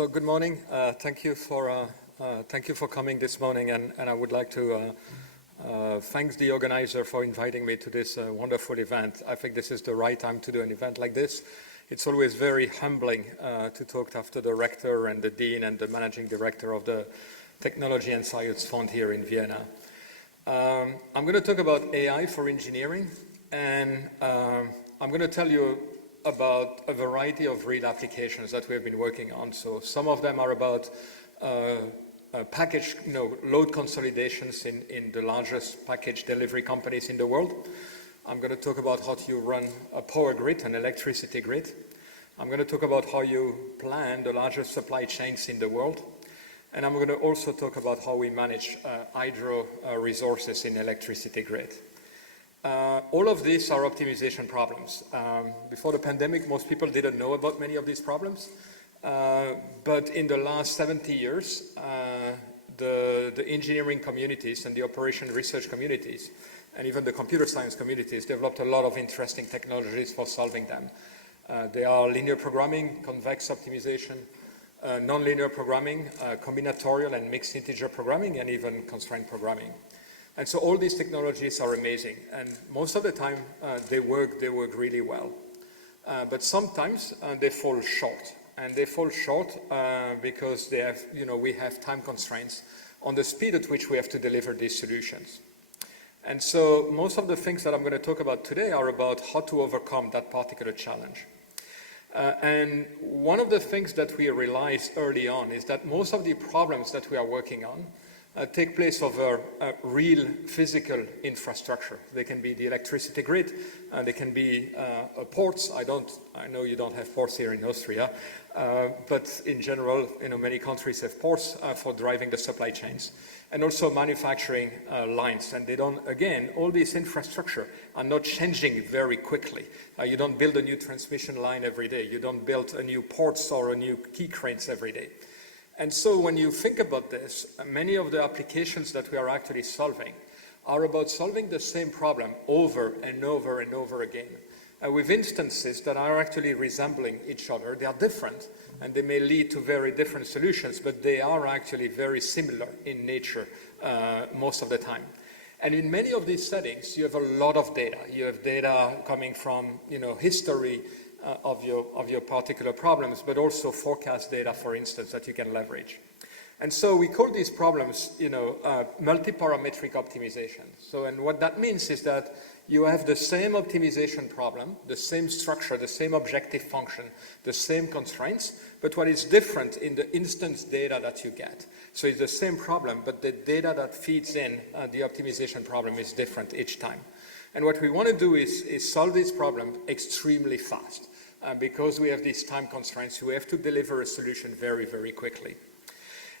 So good morning. Thank you for coming this morning, and I would like to thank the organizer for inviting me to this wonderful event. I think this is the right time to do an event like this. It's always very humbling to talk after the rector and the dean and the managing director of the Technology and Science Fund here in Vienna. I'm going to talk about AI for engineering, and I'm going to tell you about a variety of real applications that we have been working on. So some of them are about package, load consolidations in the largest package delivery companies in the world. I'm going to talk about how you run a power grid, an electricity grid. I'm going to talk about how you plan the largest supply chains in the world. And I'm going to also talk about how we manage hydro resources in electricity grid. All of these are optimization problems. Before the pandemic, most people didn't know about many of these problems. But in the last 70 years, the engineering communities and the operation research communities, and even the computer science communities, developed a lot of interesting technologies for solving them. They are linear programming, convex optimization, nonlinear programming, combinatorial and mixed integer programming, and even constraint programming. And so all these technologies are amazing, and most of the time they work really well. But sometimes they fall short, and they fall short because they have, we have time constraints on the speed at which we have to deliver these solutions. And so most of the things that I'm going to talk about today are about how to overcome that particular challenge. And one of the things that we realized early on is that most of the problems that we are working on take place over real physical infrastructure. They can be the electricity grid, they can be ports. I know you don't have ports here in Austria, but in general, many countries have ports for driving the supply chains, and also manufacturing lines. And they don't, again, all this infrastructure are not changing very quickly. You don't build a new transmission line every day. You don't build a new ports or a new key cranes every day. And so when you think about this, many of the applications that we are actually solving are about solving the same problem over and over and over again, with instances that are actually resembling each other. They are different, and they may lead to very different solutions, but they are actually very similar in nature most of the time. And in many of these settings, you have a lot of data. You have data coming from, history, of your particular problems, but also forecast data, for instance, that you can leverage. And so we call these problems, multi-parametric optimization. So, and what that means is that you have the same optimization problem, the same structure, the same objective function, the same constraints, but what is different in the instance data that you get. So it's the same problem, but the data that feeds in the optimization problem is different each time. And what we want to do is solve this problem extremely fast. Because we have these time constraints, we have to deliver a solution very, very quickly.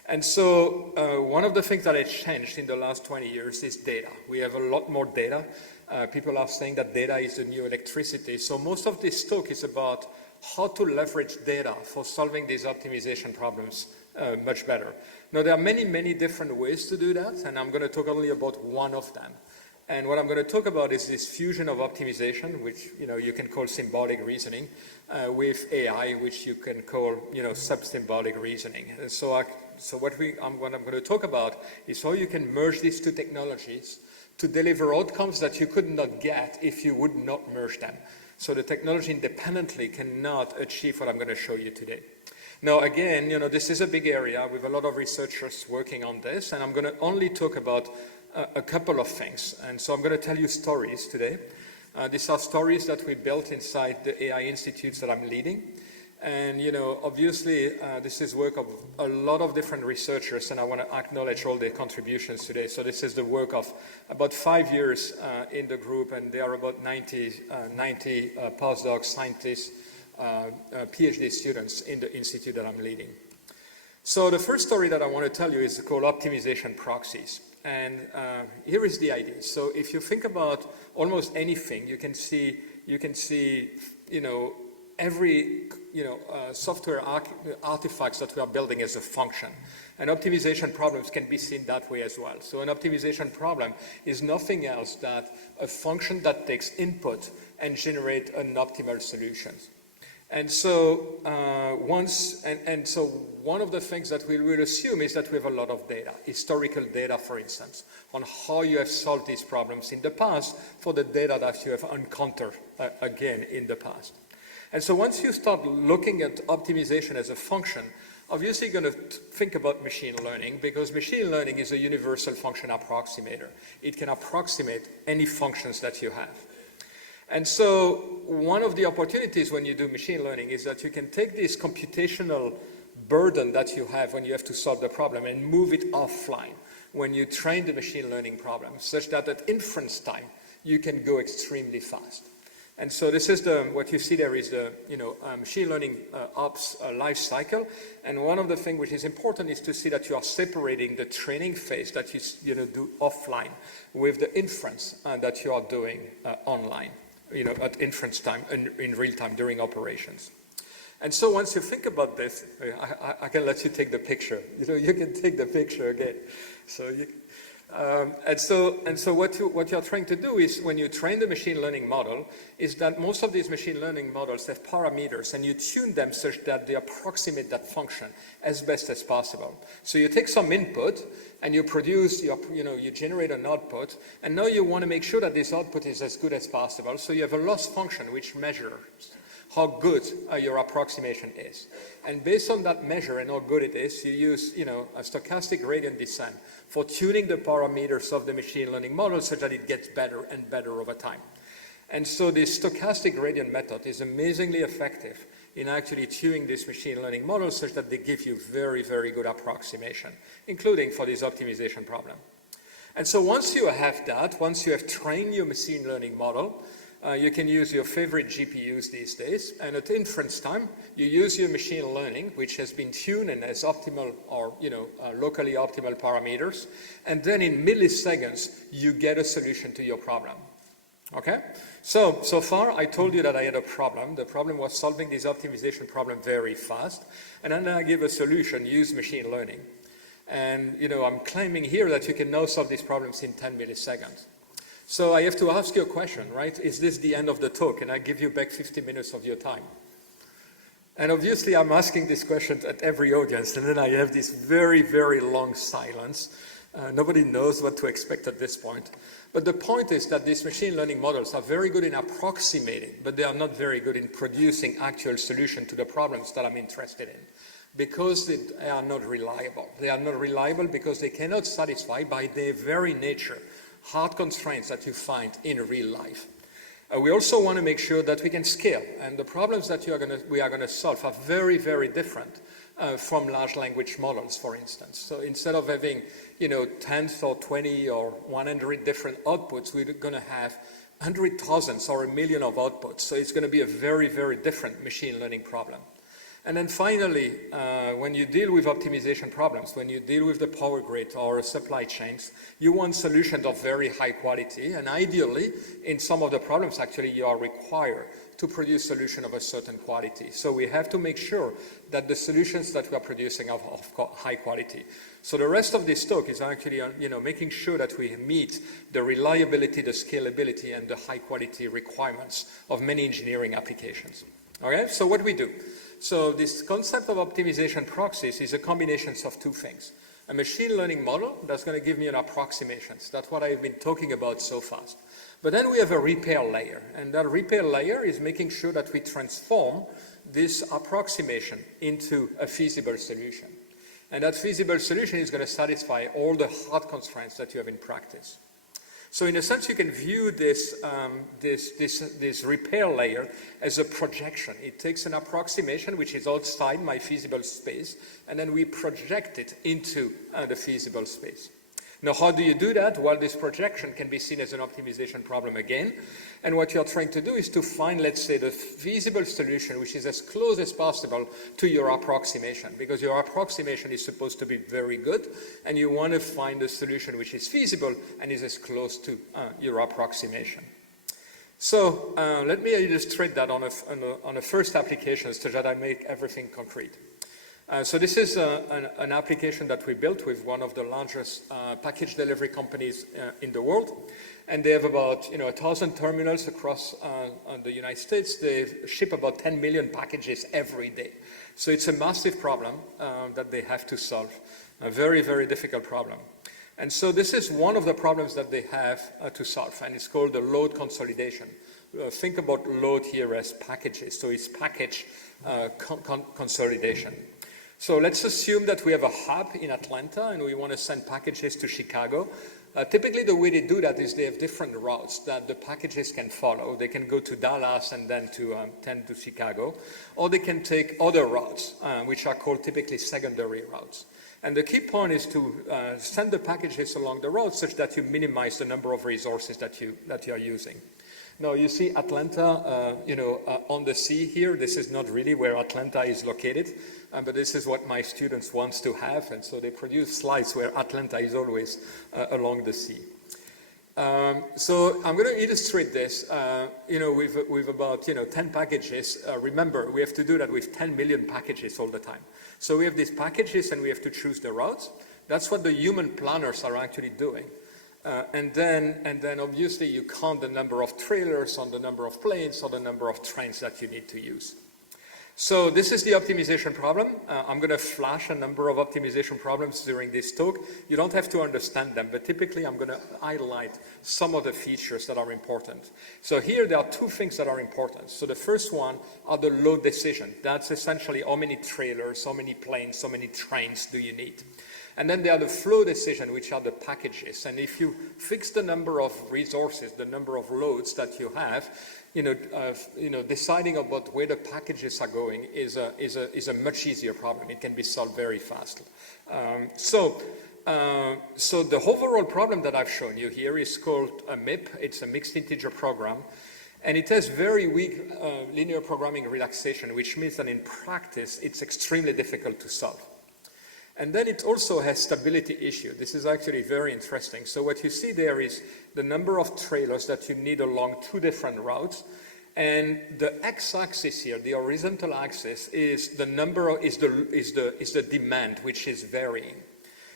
And so one of the things that has changed in the last 20 years is data. We have a lot more data. People are saying that data is the new electricity. So most of this talk is about how to leverage data for solving these optimization problems much better. Now, there are many, many different ways to do that, and I'm going to talk only about one of them. And what I'm going to talk about is this fusion of optimization, which you can call symbolic reasoning, with AI, which you can call sub-symbolic reasoning. And so, what I'm going to talk about is how you can merge these two technologies to deliver outcomes that you could not get if you would not merge them. So the technology independently cannot achieve what I'm going to show you today. Now, again, this is a big area with a lot of researchers working on this, and I'm going to only talk about a couple of things. And so I'm going to tell you stories today. These are stories that we built inside the AI institutes that I'm leading. And, obviously, this is work of a lot of different researchers, and I want to acknowledge all their contributions today. So this is the work of about 5 years in the group, and there are about 90 postdocs, scientists, PhD students in the institute that I'm leading. So the first story that I want to tell you is called optimization proxies. And here is the idea. So if you think about almost anything, you can see, every, software artifacts that we are building as a function. And optimization problems can be seen that way as well. So an optimization problem is nothing else than a function that takes input and generates an optimal solution. And so so one of the things that we will assume is that we have a lot of data, historical data, for instance, on how you have solved these problems in the past for the data that you have encountered again in the past. And so once you start looking at optimization as a function, obviously you're going to think about machine learning, because machine learning is a universal function approximator. It can approximate any functions that you have. And so one of the opportunities when you do machine learning is that you can take this computational burden that you have when you have to solve the problem and move it offline when you train the machine learning problem, such that at inference time you can go extremely fast. And so this is what you see there is the machine learning ops life cycle. And one of the things which is important is to see that you are separating the training phase that you do offline with the inference that you are doing online, at inference time, in real time during operations. And so once you think about this, I can let you take the picture. You can take the picture again. So what you're trying to do is, when you train the machine learning model, is that most of these machine learning models have parameters, and you tune them such that they approximate that function as best as possible. So you take some input and you produce, you generate an output, and now you want to make sure that this output is as good as possible. So you have a loss function which measures how good your approximation is. And based on that measure and how good it is, you use a stochastic gradient descent for tuning the parameters of the machine learning model such that it gets better and better over time. And so this stochastic gradient method is amazingly effective in actually tuning this machine learning model such that they give you very, very good approximation, including for this optimization problem. And so once you have that, once you have trained your machine learning model, you can use your favorite GPUs these days, and at inference time, you use your machine learning, which has been tuned and has optimal or locally optimal parameters, and then in milliseconds, you get a solution to your problem. Okay? So far, I told you that I had a problem. The problem was solving this optimization problem very fast, and then I give a solution, use machine learning. And I'm claiming here that you can now solve these problems in 10 milliseconds. So I have to ask you a question, right? Is this the end of the talk? And I give you back 50 minutes of your time. And obviously, I'm asking this question at every audience, and then I have this very, very long silence. Nobody knows what to expect at this point. But the point is that these machine learning models are very good in approximating, but they are not very good in producing actual solutions to the problems that I'm interested in, because they are not reliable. They are not reliable because they cannot satisfy, by their very nature, hard constraints that you find in real life. We also want to make sure that we can scale, and the problems that we are going to solve are very, very different from large language models, for instance. So instead of having 10 or 20 or 100 different outputs, we're going to have 100,000 or 1 million of outputs. So it's going to be a very, very different machine learning problem. And then finally, when you deal with optimization problems, when you deal with the power grid or supply chains, you want solutions of very high quality. And ideally, in some of the problems, actually, you are required to produce solutions of a certain quality. So we have to make sure that the solutions that we are producing are of high quality. So the rest of this talk is actually making sure that we meet the reliability, the scalability, and the high quality requirements of many engineering applications. Okay, so what we do? So this concept of optimization proxies is a combination of two things. A machine learning model that's going to give me an approximation. That's what I've been talking about so fast. But then we have a repair layer, and that repair layer is making sure that we transform this approximation into a feasible solution. And that feasible solution is going to satisfy all the hard constraints that you have in practice. So in a sense, you can view this repair layer as a projection. It takes an approximation, which is outside my feasible space, and then we project it into the feasible space. Now, how do you do that? Well, this projection can be seen as an optimization problem again. And what you're trying to do is to find, let's say, the feasible solution, which is as close as possible to your approximation, because your approximation is supposed to be very good, and you want to find a solution which is feasible and is as close to your approximation. So let me illustrate that on a first application so that I make everything concrete. So this is an application that we built with one of the largest package delivery companies in the world. And they have about 1,000 terminals across the United States. They ship about 10 million packages every day. So it's a massive problem that they have to solve, a very, very difficult problem. And so this is one of the problems that they have to solve, and it's called the load consolidation. Think about load here as packages, so it's package consolidation. So let's assume that we have a hub in Atlanta and we want to send packages to Chicago. Typically the way they do that is they have different routes that the packages can follow. They can go to Dallas and then to Chicago, or they can take other routes, which are called typically secondary routes. And the key point is to send the packages along the road such that you minimize the number of resources that you are using. Now you see Atlanta, on the sea here. This is not really where Atlanta is located, but this is what my students want to have, and so they produce slides where Atlanta is always along the sea. So I'm going to illustrate this, with about 10 packages. Remember, we have to do that with 10 million packages all the time. So we have these packages and we have to choose the routes. That's what the human planners are actually doing. And then obviously you count the number of trailers on the number of planes or the number of trains that you need to use. So this is the optimization problem. I'm going to flash a number of optimization problems during this talk. You don't have to understand them, but typically I'm going to highlight some of the features that are important. So here there are two things that are important. So the first one are the load decision. That's essentially how many trailers, how many planes, how many trains do you need. And then there are the flow decision, which are the packages. And if you fix the number of resources, the number of loads that you have, deciding about where the packages are going is a much easier problem. It can be solved very fast. So the overall problem that I've shown you here is called a MIP. It's a mixed integer program. And it has very weak linear programming relaxation, which means that in practice, it's extremely difficult to solve. And then it also has stability issue. This is actually very interesting. So what you see there is the number of trailers that you need along two different routes. And the x-axis here, the horizontal axis, is the number is the demand, which is varying.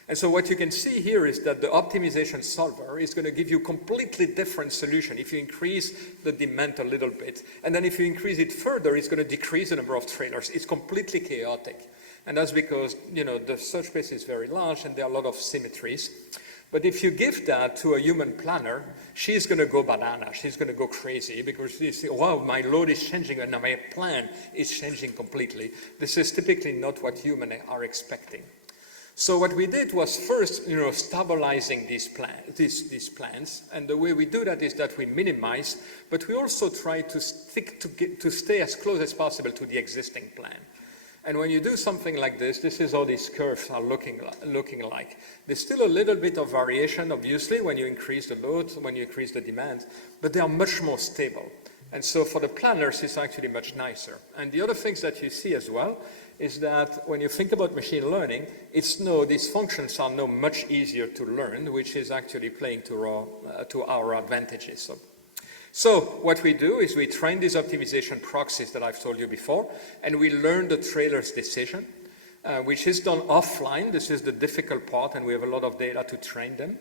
And so what you can see here is that the optimization solver is going to give you a completely different solution if you increase the demand a little bit. And then if you increase it further, it's going to decrease the number of trailers. It's completely chaotic. And that's because, the search space is very large and there are a lot of symmetries. But if you give that to a human planner, she's going to go banana. She's going to go crazy because she says, wow, my load is changing and my plan is changing completely. This is typically not what humans are expecting. So what we did was first, stabilizing these plans. And the way we do that is that we minimize, but we also try to stay as close as possible to the existing plan. And when you do something like this is how these curves are looking like. There's still a little bit of variation, obviously, when you increase the load, when you increase the demand, but they are much more stable. And so for the planners, it's actually much nicer. And the other things that you see as well is that when you think about machine learning, these functions are now much easier to learn, which is actually playing to our advantages. So what we do is we train these optimization proxies that I've told you before, and we learn the trailer's decision, which is done offline. This is the difficult part, and we have a lot of data to train them.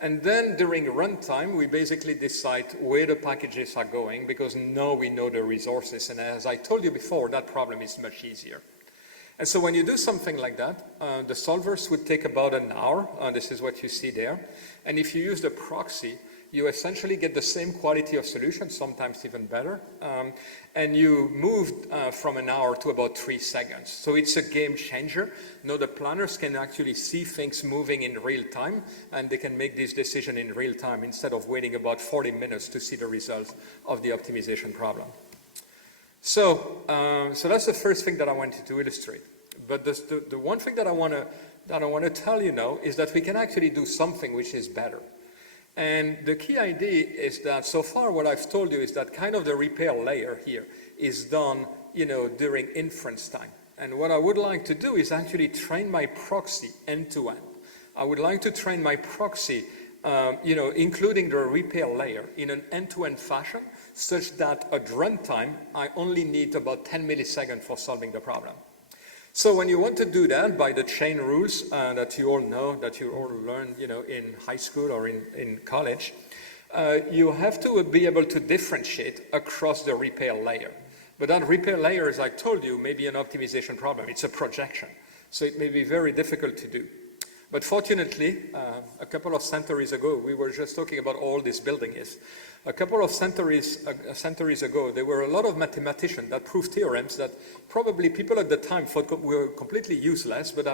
And then during runtime, we basically decide where the packages are going, because now we know the resources. And as I told you before, that problem is much easier. And so when you do something like that, the solvers would take about an hour. This is what you see there. And if you use the proxy, you essentially get the same quality of solution, sometimes even better, and you moved from an hour to about 3 seconds. So it's a game changer. Now the planners can actually see things moving in real time, and they can make this decision in real time instead of waiting about 40 minutes to see the results of the optimization problem. So that's the first thing that I wanted to illustrate. But the one thing that I want to tell you now is that we can actually do something which is better. And the key idea is that so far what I've told you is that kind of the repair layer here is done, during inference time. And what I would like to do is actually train my proxy end-to-end. I would like to train my proxy, including the repair layer in an end-to-end fashion, such that at runtime, I only need about 10 milliseconds for solving the problem. So when you want to do that by the chain rules that you all know, that you all learned, in high school or in college, you have to be able to differentiate across the repair layer. But that repair layer, as I told you, may be an optimization problem. It's a projection. So it may be very difficult to do. But fortunately, a couple of centuries ago, we were just talking about how old this building is. A couple of centuries ago, there were a lot of mathematicians that proved theorems that probably people at the time thought were completely useless, but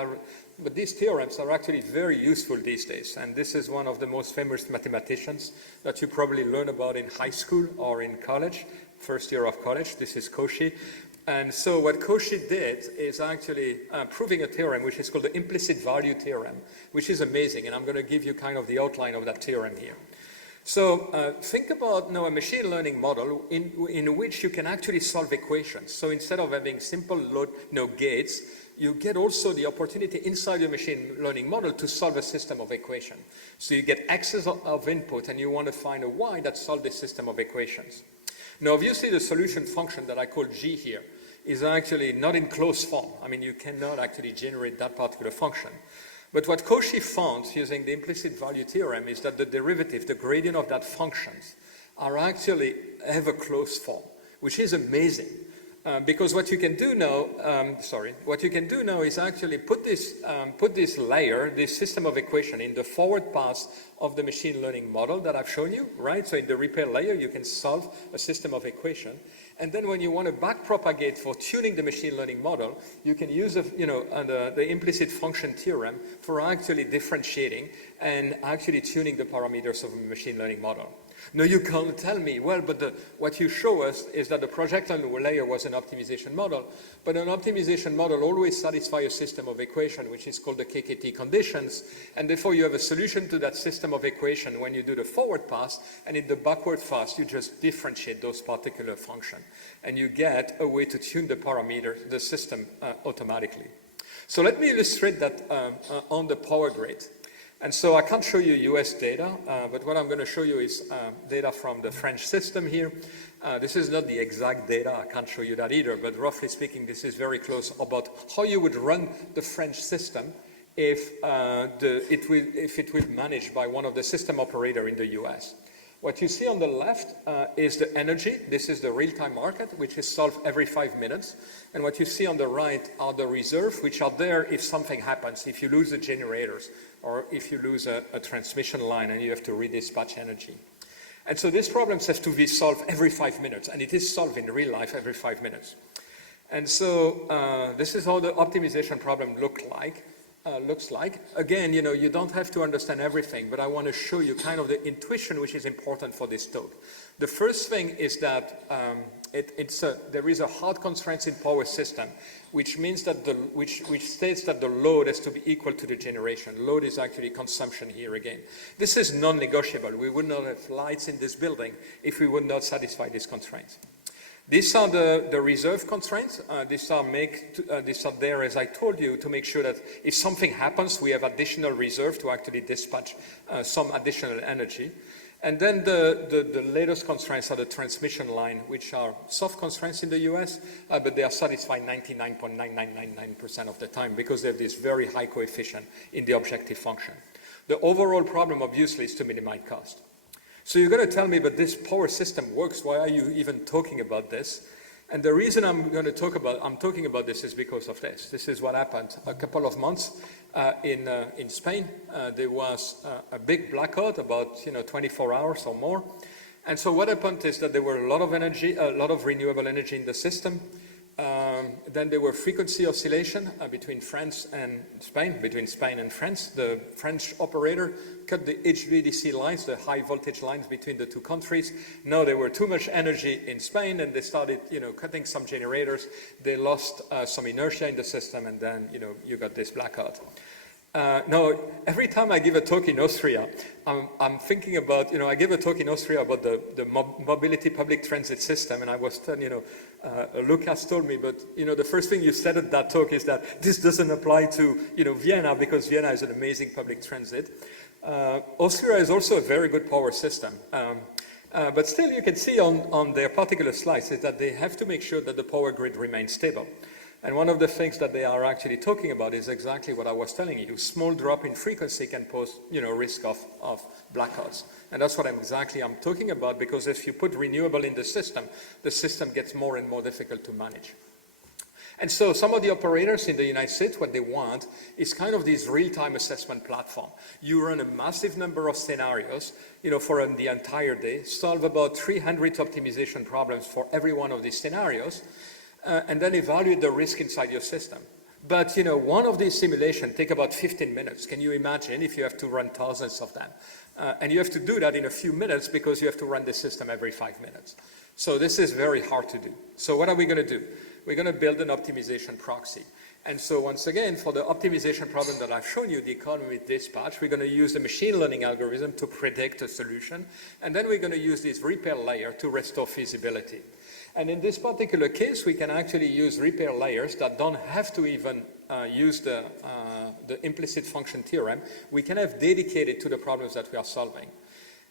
these theorems are actually very useful these days. And this is one of the most famous mathematicians that you probably learn about in high school or in college, first year of college. This is Cauchy. And so what Cauchy did is actually proving a theorem which is called the implicit value theorem, which is amazing. And I'm going to give you kind of the outline of that theorem here. So think about now a machine learning model in which you can actually solve equations. So instead of having simple gates, you get also the opportunity inside your machine learning model to solve a system of equations. So you get X's of input and you want to find a Y that solves this system of equations. Now obviously the solution function that I call G here is actually not in closed form. I mean, you cannot actually generate that particular function. But what Cauchy found using the implicit value theorem is that the derivative, the gradient of that functions, are actually have a closed form, which is amazing. Because what you can do now, is actually put this layer, this system of equation in the forward pass of the machine learning model that I've shown you, right? So in the repair layer, you can solve a system of equation. And then when you want to backpropagate for tuning the machine learning model, you can use the implicit function theorem for actually differentiating and actually tuning the parameters of a machine learning model. Now you can't tell me, well, but what you show us is that the projectile layer was an optimization model, but an optimization model always satisfies a system of equation, which is called the KKT conditions, and therefore you have a solution to that system of equation when you do the forward pass, and in the backward pass, you just differentiate those particular functions, and you get a way to tune the parameter, the system automatically. So let me illustrate that on the power grid. And so I can't show you US data, but what I'm going to show you is data from the French system here. This is not the exact data, I can't show you that either, but roughly speaking, this is very close about how you would run the French system if it were managed by one of the system operator in the US. What you see on the left is the energy. This is the real-time market, which is solved every 5 minutes. And what you see on the right are the reserves, which are there if something happens, if you lose the generators, or if you lose a transmission line and you have to redispatch energy. And so these problems have to be solved every 5 minutes, and it is solved in real life every 5 minutes. And so this is how the optimization problem looks like. Again, you don't have to understand everything, but I want to show you kind of the intuition which is important for this talk. The first thing is that there is a hard constraint in power system, which means that which states that the load has to be equal to the generation. Load is actually consumption here again. This is non-negotiable. We would not have lights in this building if we would not satisfy these constraints. These are the reserve constraints. These are there, as I told you, to make sure that if something happens, we have additional reserve to actually dispatch some additional energy. And then the latest constraints are the transmission line, which are soft constraints in the US, but they are satisfied 99.9999% of the time because they have this very high coefficient in the objective function. The overall problem, obviously, is to minimize cost. So you're going to tell me, but this power system works. Why are you even talking about this? And the reason I'm talking about this is because of this. This is what happened a couple of months in Spain. There was a big blackout, about 24 hours or more. And so what happened is that there were a lot of energy, a lot of renewable energy in the system. Then there were frequency oscillation between France and Spain, between Spain and France. The French operator cut the HVDC lines, the high voltage lines between the two countries. Now there were too much energy in Spain, and they started, cutting some generators. They lost some inertia in the system, and then, you got this blackout. Now, every time I give a talk in Austria, I'm thinking about, I gave a talk in Austria about the mobility public transit system, and I was telling, Lucas told me, but, the first thing you said at that talk is that this doesn't apply to, Vienna, because Vienna is an amazing public transit. Austria is also a very good power system. But still, you can see on their particular slides is that they have to make sure that the power grid remains stable. And one of the things that they are actually talking about is exactly what I was telling you. Small drop in frequency can pose, risk of blackouts. And that's what I'm talking about, because if you put renewable in the system gets more and more difficult to manage. And so some of the operators in the United States, what they want is kind of this real-time assessment platform. You run a massive number of scenarios, for the entire day, solve about 300 optimization problems for every one of these scenarios, and then evaluate the risk inside your system. But, one of these simulations take about 15 minutes. Can you imagine if you have to run thousands of them? And you have to do that in a few minutes because you have to run the system every 5 minutes. So this is very hard to do. So what are we going to do? We're going to build an optimization proxy. And so once again, for the optimization problem that I've shown you, the economy dispatch, we're going to use the machine learning algorithm to predict a solution. And then we're going to use this repair layer to restore feasibility. And in this particular case, we can actually use repair layers that don't have to even use the implicit function theorem. We can have dedicated to the problems that we are solving.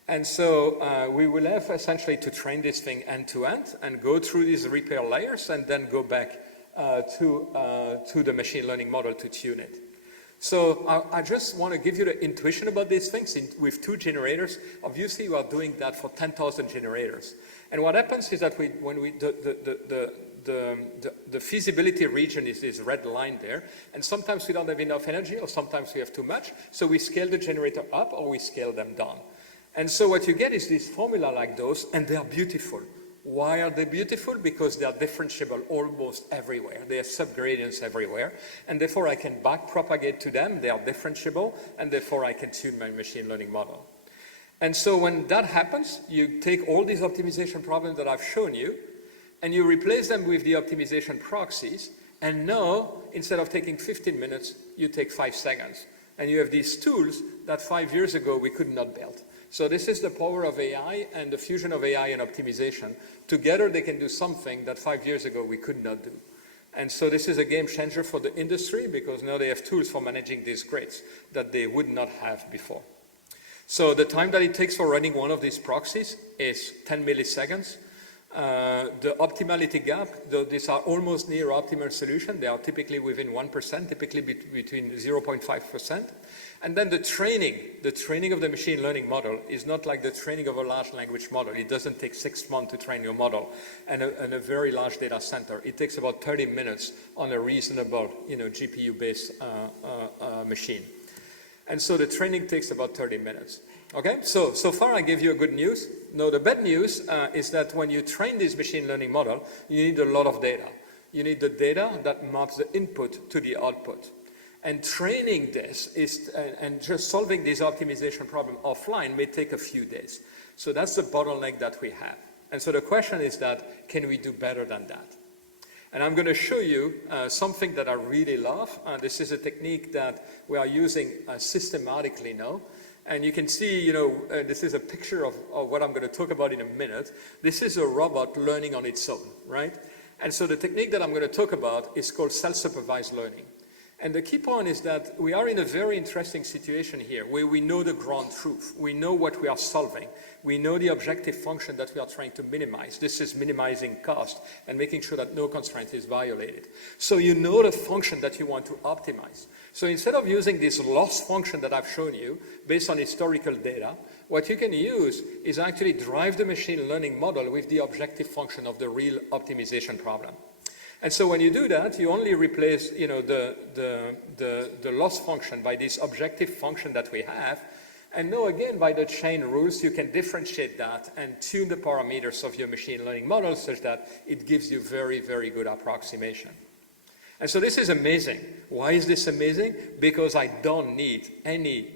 And so we will have essentially to train this thing end-to-end and go through these repair layers and then go back to the machine learning model to tune it. So I just want to give you the intuition about these things. With 2 generators, obviously we are doing that for 10,000 generators. And what happens is that the feasibility region is this red line there, and sometimes we don't have enough energy, or sometimes we have too much, so we scale the generator up or we scale them down. And so what you get is this formula like those, and they are beautiful. Why are they beautiful? Because they are differentiable almost everywhere. They have subgradients everywhere, and therefore I can backpropagate to them. They are differentiable, and therefore I can tune my machine learning model. And so when that happens, you take all these optimization problems that I've shown you, and you replace them with the optimization proxies, and now, instead of taking 15 minutes, you take 5 seconds. And you have these tools that 5 years ago we could not build. So this is the power of AI and the fusion of AI and optimization. Together they can do something that 5 years ago we could not do. And so this is a game changer for the industry, because now they have tools for managing these grids that they would not have before. So the time that it takes for running one of these proxies is 10 milliseconds. The optimality gap, these are almost near optimal solution. They are typically within 1%, typically between 0.5%. And then the training of the machine learning model is not like the training of a large language model. It doesn't take 6 months to train your model and a very large data center. It takes about 30 minutes on a reasonable, GPU-based machine. And so the training takes about 30 minutes. Okay, so far I gave you a good news. Now the bad news is that when you train this machine learning model, you need a lot of data. You need the data that maps the input to the output. And training this and just solving this optimization problem offline may take a few days. So that's the bottleneck that we have. And so the question is that, can we do better than that? And I'm going to show you something that I really love. This is a technique that we are using systematically now. And you can see, this is a picture of what I'm going to talk about in a minute. This is a robot learning on its own, right? And so the technique that I'm going to talk about is called self-supervised learning. And the key point is that we are in a very interesting situation here where we know the ground truth. We know what we are solving. We know the objective function that we are trying to minimize. This is minimizing cost and making sure that no constraint is violated. So you know the function that you want to optimize. So instead of using this loss function that I've shown you based on historical data, what you can use is actually drive the machine learning model with the objective function of the real optimization problem. And so when you do that, you only replace the loss function by this objective function that we have. And now again, by the chain rules, you can differentiate that and tune the parameters of your machine learning model such that it gives you very, very good approximation. And so this is amazing. Why is this amazing? Because I don't need any,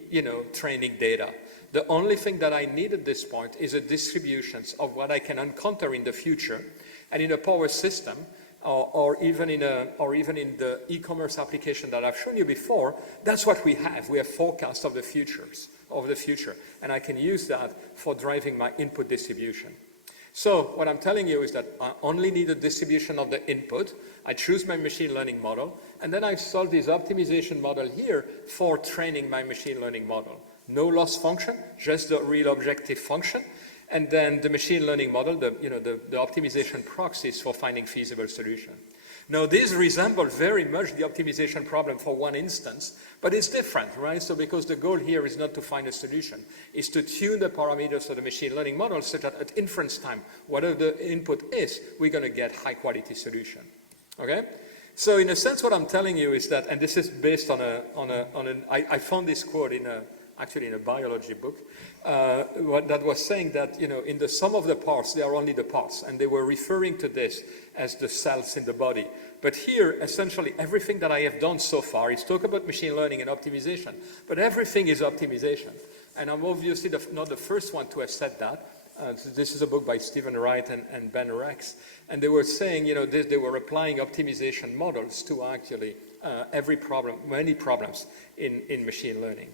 training data. The only thing that I need at this point is a distributions of what I can encounter in the future. And in a power system, or even in the e-commerce application that I've shown you before, that's what we have. We have forecasts of the future, and I can use that for driving my input distribution. So what I'm telling you is that I only need a distribution of the input. I choose my machine learning model, and then I solve this optimization model here for training my machine learning model. No loss function, just the real objective function. And then the machine learning model, the optimization proxies for finding feasible solution. Now, these resemble very much the optimization problem for one instance, but it's different, right? So because the goal here is not to find a solution, it's to tune the parameters of the machine learning model so that at inference time, whatever the input is, we're going to get high-quality solution, okay? So in a sense, what I'm telling you is that, and this is based on I found this quote actually in a biology book, that was saying that, in the sum of the parts, they are only the parts, and they were referring to this as the cells in the body. But here, essentially, everything that I have done so far is talk about machine learning and optimization, but everything is optimization. And I'm obviously not the first one to have said that. This is a book by Stephen Wright and Ben Rex, and they were saying, they were applying optimization models to actually many problems in machine learning.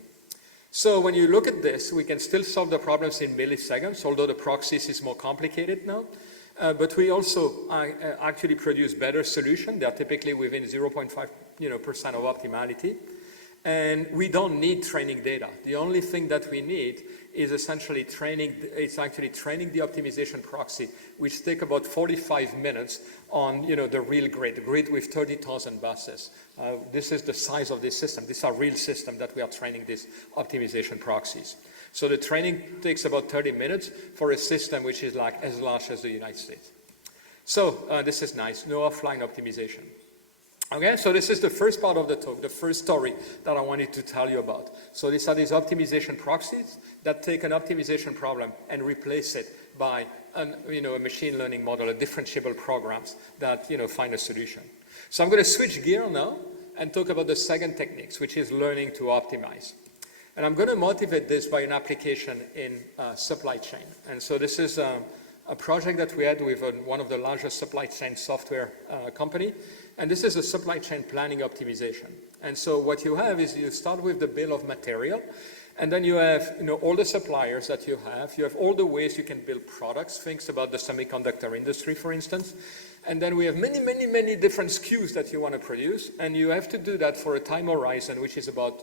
So when you look at this, we can still solve the problems in milliseconds, although the proxies is more complicated now. But we also actually produce better solutions. They are typically within 0.5% of optimality. And we don't need training data. The only thing that we need is essentially training the optimization proxy, which take about 45 minutes on the real grid, the grid with 30,000 buses. This is the size of this system. These are real systems that we are training these optimization proxies. So the training takes about 30 minutes for a system which is like as large as the United States. So this is nice, no offline optimization. Okay, so this is the first part of the talk, the first story that I wanted to tell you about. So these are these optimization proxies that take an optimization problem and replace it by a machine learning model, a differentiable programs that find a solution. So I'm going to switch gear now and talk about the second techniques, which is learning to optimize. And I'm going to motivate this by an application in supply chain. And so this is a project that we had with one of the largest supply chain software company. And this is a supply chain planning optimization. And so what you have is you start with the bill of material, and then you have all the suppliers that you have all the ways you can build products, things about the semiconductor industry, for instance. And then we have many, many, many different SKUs that you want to produce, and you have to do that for a time horizon, which is about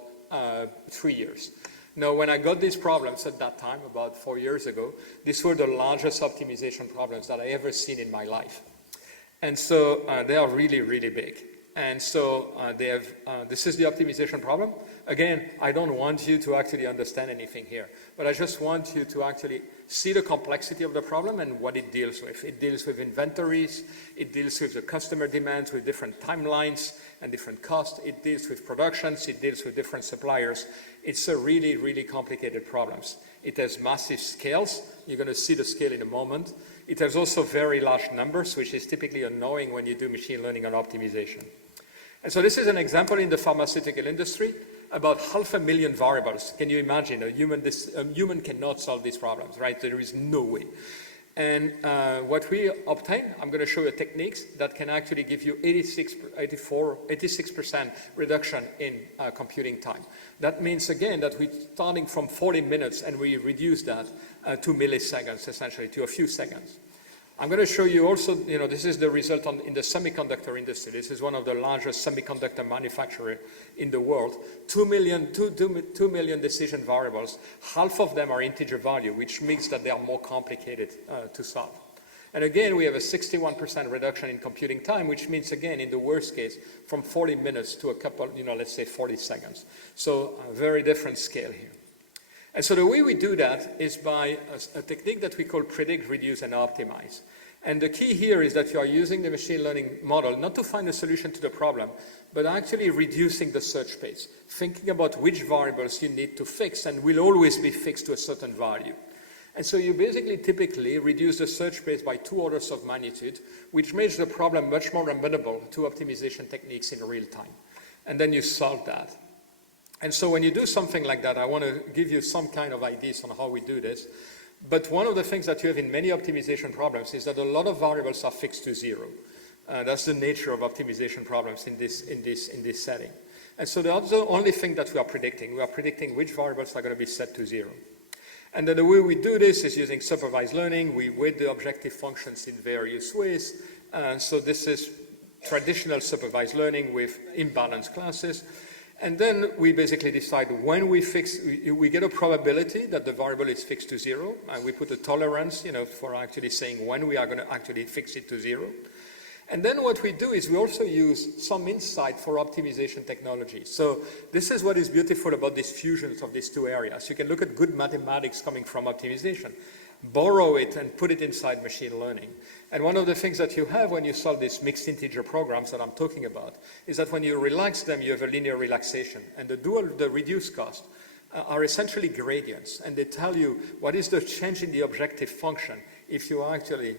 3 years. Now, when I got these problems at that time, about 4 years ago, these were the largest optimization problems that I ever seen in my life. And so they are really, really big. And so this is the optimization problem. Again, I don't want you to actually understand anything here, but I just want you to actually see the complexity of the problem and what it deals with. It deals with inventories, it deals with the customer demands with different timelines and different costs, it deals with productions, it deals with different suppliers. It's a really, really complicated problem. It has massive scales. You're going to see the scale in a moment. It has also very large numbers, which is typically annoying when you do machine learning and optimization. And so this is an example in the pharmaceutical industry, about 500,000 variables. Can you imagine? A human cannot solve these problems, right? There is no way. And what we obtain, I'm going to show you techniques that can actually give you 86% reduction in computing time. That means, again, that we're starting from 40 minutes and we reduce that to milliseconds, essentially, to a few seconds. I'm going to show you also, this is the result in the semiconductor industry. This is one of the largest semiconductor manufacturers in the world. 2 million decision variables. Half of them are integer value, which means that they are more complicated to solve. And again, we have a 61% reduction in computing time, which means, again, in the worst case, from 40 minutes to a couple, let's say 40 seconds. So a very different scale here. And so the way we do that is by a technique that we call predict, reduce, and optimize. And the key here is that you are using the machine learning model not to find a solution to the problem, but actually reducing the search space, thinking about which variables you need to fix and will always be fixed to a certain value. And so you basically typically reduce the search space by 2 orders of magnitude, which makes the problem much more amenable to optimization techniques in real time. And then you solve that. And so when you do something like that, I want to give you some kind of ideas on how we do this. But one of the things that you have in many optimization problems is that a lot of variables are fixed to 0. That's the nature of optimization problems in this setting. And so that's the only thing that we are predicting. We are predicting which variables are going to be set to 0. And then the way we do this is using supervised learning. We weight the objective functions in various ways. So this is traditional supervised learning with imbalanced classes. And then we basically decide when we get a probability that the variable is fixed to 0, and we put a tolerance, for actually saying when we are going to actually fix it to 0. And then what we do is we also use some insight for optimization technology. So this is what is beautiful about these fusions of these two areas. You can look at good mathematics coming from optimization, borrow it and put it inside machine learning. And one of the things that you have when you solve these mixed integer programs that I'm talking about is that when you relax them, you have a linear relaxation. And the reduced cost are essentially gradients, and they tell you what is the change in the objective function if you actually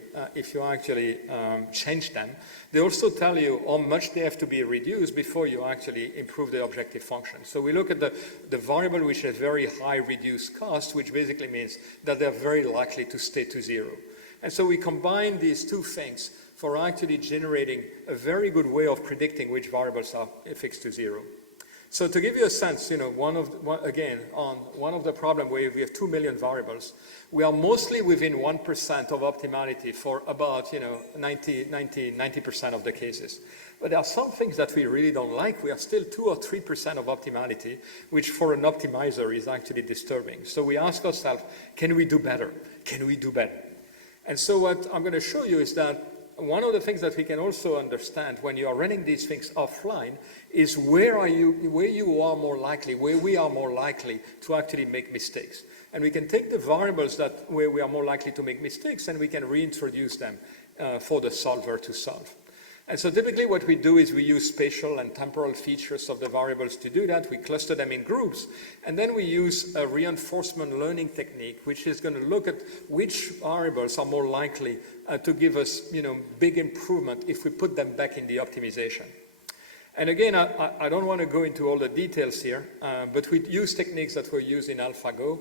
change them. They also tell you how much they have to be reduced before you actually improve the objective function. So we look at the variable which has very high reduced cost, which basically means that they're very likely to stay to zero. And so we combine these two things for actually generating a very good way of predicting which variables are fixed to zero. So to give you a sense, one of the problems where we have 2 million variables, we are mostly within 1% of optimality for about 90% of the cases. But there are some things that we really don't like. We are still 2 or 3% of optimality, which for an optimizer is actually disturbing. So we ask ourselves, can we do better? Can we do better? And so what I'm going to show you is that one of the things that we can also understand when you are running these things offline is where we are more likely to actually make mistakes. And we can take the variables where we are more likely to make mistakes and we can reintroduce them for the solver to solve. And so typically what we do is we use spatial and temporal features of the variables to do that. We cluster them in groups, and then we use a reinforcement learning technique, which is going to look at which variables are more likely to give us big improvement if we put them back in the optimization. And again, I don't want to go into all the details here, but we use techniques that were used in AlphaGo.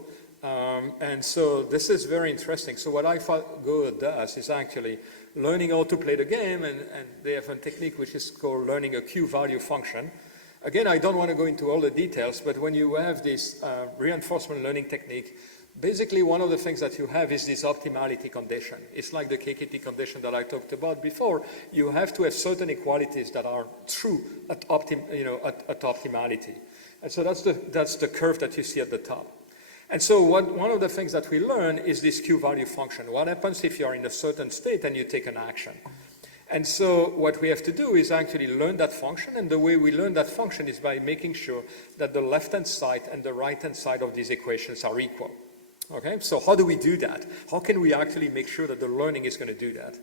And so this is very interesting. So what AlphaGo does is actually learning how to play the game, and they have a technique which is called learning a Q-value function. Again, I don't want to go into all the details, but when you have this reinforcement learning technique, basically one of the things that you have is this optimality condition. It's like the KKT condition that I talked about before. You have to have certain equalities that are true at optimality. And so that's the curve that you see at the top. And so one of the things that we learn is this Q-value function. What happens if you are in a certain state and you take an action? And so what we have to do is actually learn that function, and the way we learn that function is by making sure that the left-hand side and the right-hand side of these equations are equal. Okay, so how do we do that? How can we actually make sure that the learning is going to do that?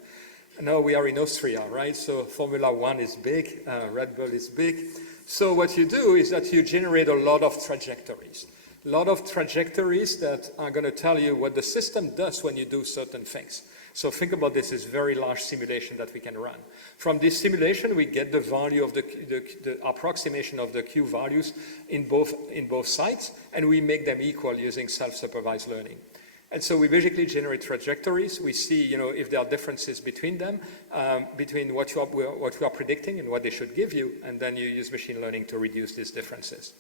Now we are in Austria, right? So Formula One is big, Red Bull is big. So what you do is that you generate a lot of trajectories. A lot of trajectories that are going to tell you what the system does when you do certain things. So think about this as very large simulation that we can run. From this simulation, we get the value of the approximation of the Q values in both sides, and we make them equal using self-supervised learning. And so we basically generate trajectories. We see, if there are differences between them, between what you are predicting and what they should give you, and then you use machine learning to reduce these differences.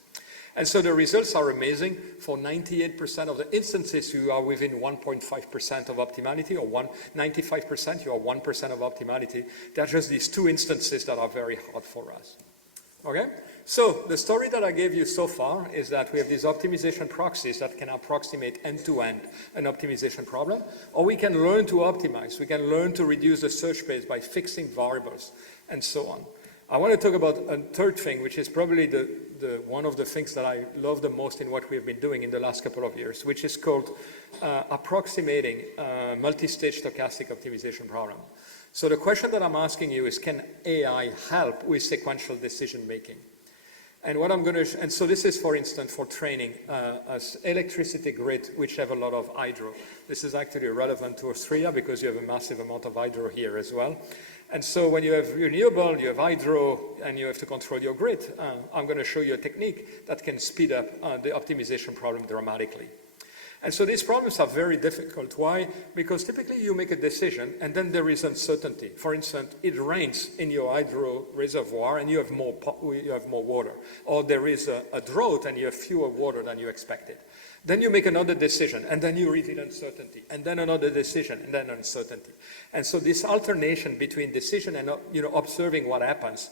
And so the results are amazing. For 98% of the instances, you are within 1.5% of optimality, or 95%, you are 1% of optimality. There are just these two instances that are very hard for us. Okay? So the story that I gave you so far is that we have these optimization proxies that can approximate end-to-end an optimization problem, or we can learn to optimize. We can learn to reduce the search space by fixing variables, and so on. I want to talk about a third thing, which is probably one of the things that I love the most in what we have been doing in the last couple of years, which is called approximating multi-stage stochastic optimization problem. So the question that I'm asking you is, can AI help with sequential decision making? And what I'm going to, and so this is, for instance, for training electricity grid, which have a lot of hydro. This is actually relevant to Austria because you have a massive amount of hydro here as well. And so when you have renewable, you have hydro, and you have to control your grid, I'm going to show you a technique that can speed up the optimization problem dramatically. And so these problems are very difficult. Why? Because typically you make a decision and then there is uncertainty. For instance, it rains in your hydro reservoir and you have more water. Or there is a drought and you have fewer water than you expected. Then you make another decision and then you reveal uncertainty. And then another decision and then uncertainty. And so this alternation between decision and observing what happens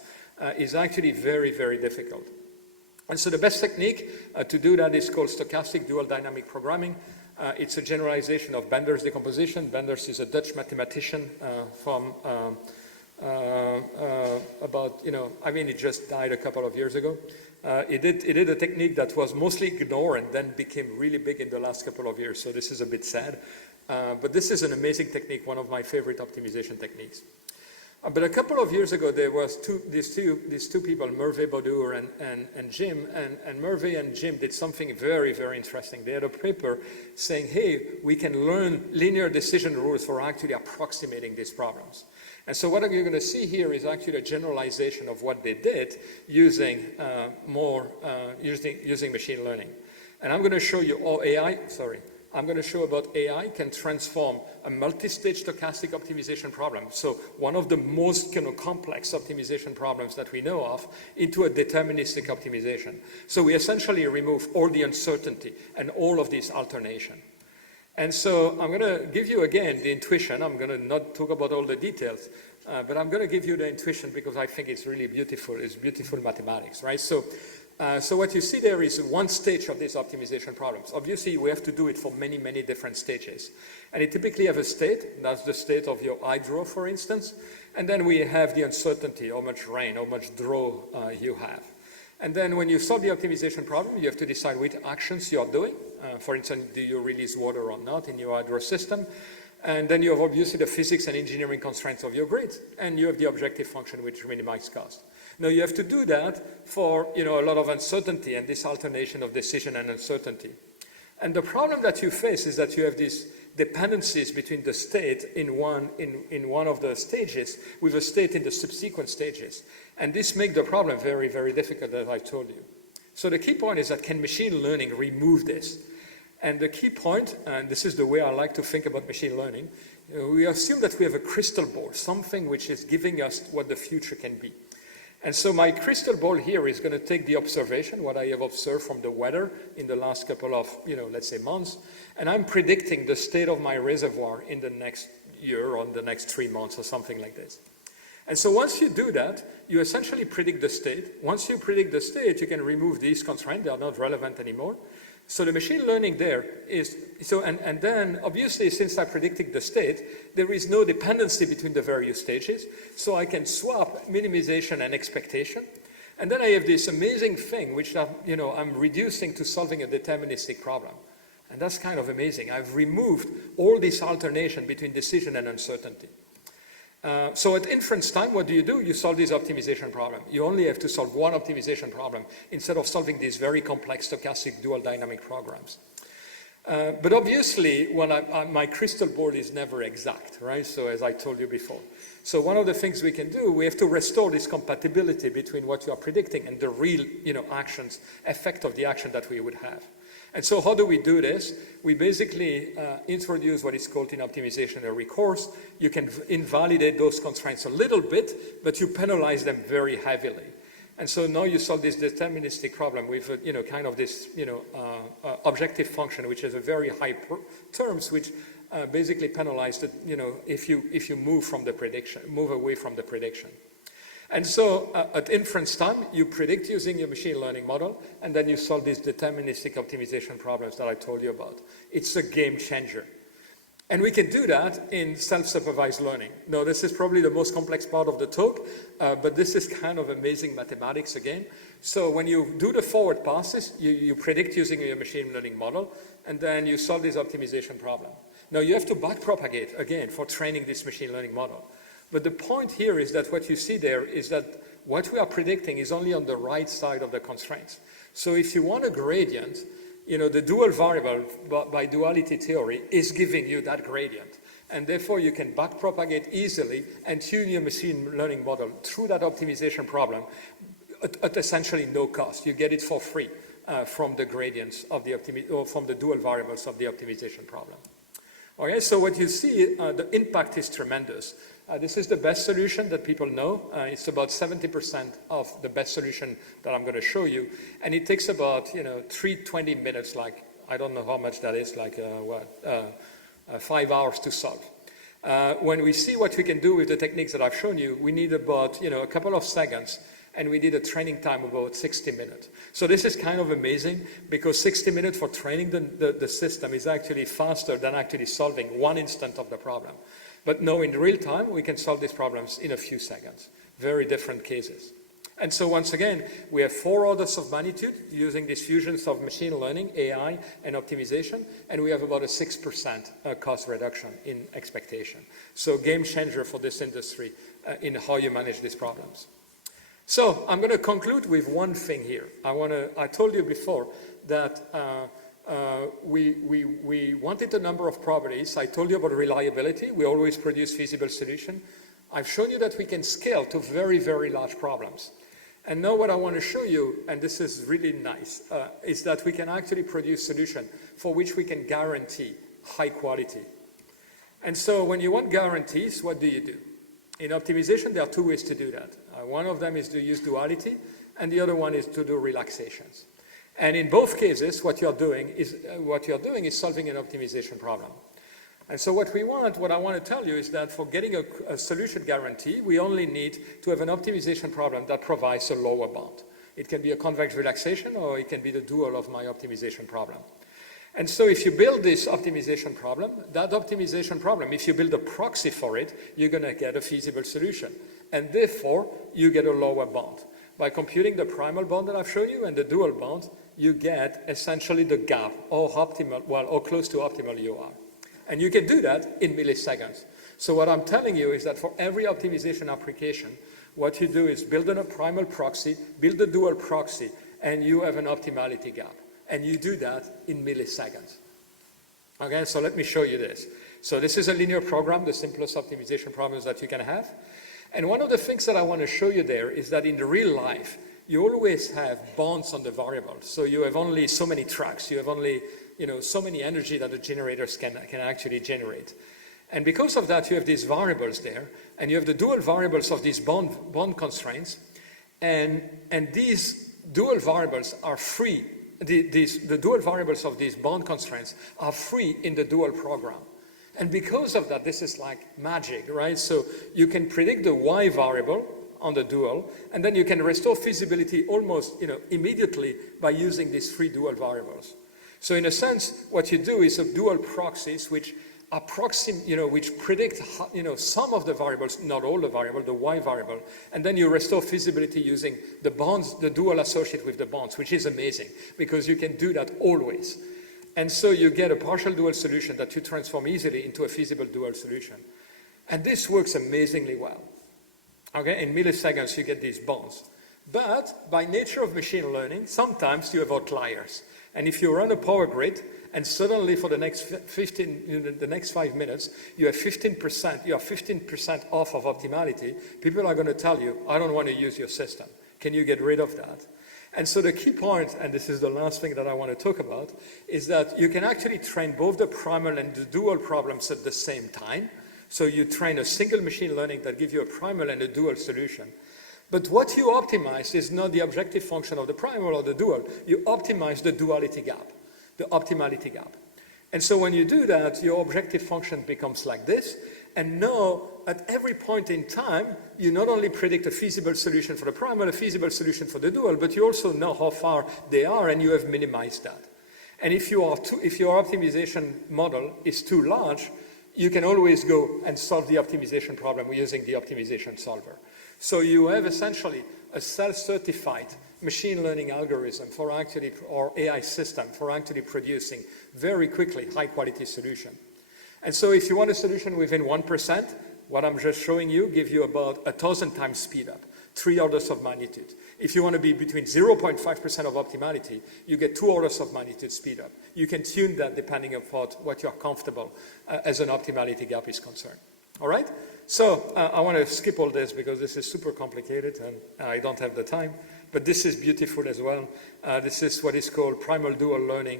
is actually very, very difficult. And so the best technique to do that is called stochastic dual dynamic programming. It's a generalization of Bender's decomposition. Benders is a Dutch mathematician from about, I mean, it just died a couple of years ago. It did a technique that was mostly ignored and then became really big in the last couple of years. So this is a bit sad. But this is an amazing technique, one of my favorite optimization techniques. But a couple of years ago, there was these two people, Merve Baudour and Jim, and Merve and Jim did something very, very interesting. They had a paper saying, hey, we can learn linear decision rules for actually approximating these problems. And so what you're going to see here is actually a generalization of what they did using using machine learning. And I'm going to show you I'm going to show about AI can transform a multi-stage stochastic optimization problem, so one of the most complex optimization problems that we know of, into a deterministic optimization. So we essentially remove all the uncertainty and all of this alternation. And so I'm going to give you again the intuition. I'm going to not talk about all the details, but I'm going to give you the intuition because I think it's really beautiful. It's beautiful mathematics, right? So what you see there is one stage of these optimization problems. Obviously, we have to do it for many, many different stages. And you typically have a state. That's the state of your hydro, for instance. And then we have the uncertainty, how much rain, how much draw you have. And then when you solve the optimization problem, you have to decide which actions you are doing. For instance, do you release water or not in your hydro system? And then you have obviously the physics and engineering constraints of your grid. And you have the objective function, which minimizes cost. Now you have to do that for a lot of uncertainty and this alternation of decision and uncertainty. And the problem that you face is that you have these dependencies between the state in one of the stages with a state in the subsequent stages. And this makes the problem very, very difficult, as I told you. So the key point is that can machine learning remove this? And the key point, and this is the way I like to think about machine learning, we assume that we have a crystal ball, something which is giving us what the future can be. And so my crystal ball here is going to take the observation, what I have observed from the weather in the last couple of, let's say months, and I'm predicting the state of my reservoir in the next year or in the next 3 months or something like this. And so once you do that, you essentially predict the state. Once you predict the state, you can remove these constraints. They are not relevant anymore. So the machine learning there is, and then obviously since I predicted the state, there is no dependency between the various stages, so I can swap minimization and expectation. And then I have this amazing thing which I'm reducing to solving a deterministic problem. And that's kind of amazing. I've removed all this alternation between decision and uncertainty. So at inference time, what do? You solve this optimization problem. You only have to solve one optimization problem instead of solving these very complex stochastic dual dynamic programs. But obviously, my crystal ball is never exact, right? So as I told you before. So one of the things we can do, we have to restore this compatibility between what you are predicting and the real effect of the action that we would have. And so how do we do this? We basically introduce what is called in optimization a recourse. You can invalidate those constraints a little bit, but you penalize them very heavily. And so now you solve this deterministic problem with kind of this objective function, which has a very high terms, which basically penalize the, if you move away from the prediction. And so at inference time, you predict using your machine learning model, and then you solve these deterministic optimization problems that I told you about. It's a game changer. And we can do that in self-supervised learning. Now, this is probably the most complex part of the talk, but this is kind of amazing mathematics again. So when you do the forward passes, you predict using your machine learning model, and then you solve this optimization problem. Now, you have to backpropagate, again, for training this machine learning model. But the point here is that what you see there is that what we are predicting is only on the right side of the constraints. So if you want a gradient, the dual variable by duality theory is giving you that gradient. And therefore you can backpropagate easily and tune your machine learning model through that optimization problem at essentially no cost. You get it for free from the gradients of or from the dual variables of the optimization problem. Okay, so what you see, the impact is tremendous. This is the best solution that people know. It's about 70% of the best solution that I'm going to show you. And it takes about, 20 minutes, like, I don't know how much that is, like, 5 hours to solve. When we see what we can do with the techniques that I've shown you, we need about, a couple of seconds, and we need a training time of about 60 minutes. So this is kind of amazing, because 60 minutes for training the system is actually faster than actually solving one instant of the problem. But no, in real time, we can solve these problems in a few seconds. Very different cases. And so once again, we have 4 orders of magnitude using these fusions of machine learning, AI, and optimization, and we have about a 6% cost reduction in expectation. So game changer for this industry in how you manage these problems. So I'm going to conclude with one thing here. I told you before that we wanted a number of properties. I told you about reliability. We always produce feasible solution. I've shown you that we can scale to very, very large problems. And now what I want to show you, and this is really nice, is that we can actually produce solutions for which we can guarantee high quality. And so when you want guarantees, what do you do? In optimization, there are 2 ways to do that. One of them is to use duality, and the other one is to do relaxations. And in both cases, what you're doing is solving an optimization problem. And so what I want to tell you is that for getting a solution guarantee, we only need to have an optimization problem that provides a lower bound. It can be a convex relaxation, or it can be the dual of my optimization problem. And so if you build this optimization problem, if you build a proxy for it, you're going to get a feasible solution. And therefore, you get a lower bound. By computing the primal bound that I've shown you and the dual bound, you get essentially the gap, or optimal, well, or close to optimal you are. And you can do that in milliseconds. So what I'm telling you is that for every optimization application, what you do is build a primal proxy, build a dual proxy, and you have an optimality gap. And you do that in milliseconds. Okay, so let me show you this. So this is a linear program, the simplest optimization problems that you can have. And one of the things that I want to show you there is that in the real life, you always have bounds on the variables. So you have only so many tracks. You have only so many energy that the generators can actually generate. And because of that, you have these variables there, and you have the dual variables of these bound constraints, and these dual variables are free. The dual variables of these bound constraints are free in the dual program. And because of that, this is like magic, right? So you can predict the y variable on the dual, and then you can restore feasibility almost immediately by using these 3 dual variables. So in a sense, what you do is a dual proxies which which predict some of the variables, not all the variable, the y variable, and then you restore feasibility using the bonds, the dual associated with the bonds, which is amazing because you can do that always. And so you get a partial dual solution that you transform easily into a feasible dual solution. And this works amazingly well. Okay, in milliseconds you get these bonds. But by nature of machine learning, sometimes you have outliers. And if you run a power grid, and suddenly for the next 5 minutes, you have 15% off of optimality, people are going to tell you, I don't want to use your system. Can you get rid of that? And so the key point, and this is the last thing that I want to talk about, is that you can actually train both the primal and the dual problems at the same time. So you train a single machine learning that gives you a primal and a dual solution. But what you optimize is not the objective function of the primal or the dual. You optimize the duality gap, the optimality gap. And so when you do that, your objective function becomes like this. And now, at every point in time, you not only predict a feasible solution for the primal, a feasible solution for the dual, but you also know how far they are, and you have minimized that. And if your optimization model is too large, you can always go and solve the optimization problem using the optimization solver. So you have essentially a self-certified machine learning algorithm for actually, or AI system for actually producing very quickly high-quality solution. And so if you want a solution within 1%, what I'm just showing you gives you about 1,000 times speed up, 3 orders of magnitude. If you want to be between 0.5% of optimality, you get 2 orders of magnitude speed up. You can tune that depending upon what you're comfortable as an optimality gap is concerned. All right? So I want to skip all this because this is super complicated and I don't have the time. But this is beautiful as well. This is what is called primal dual learning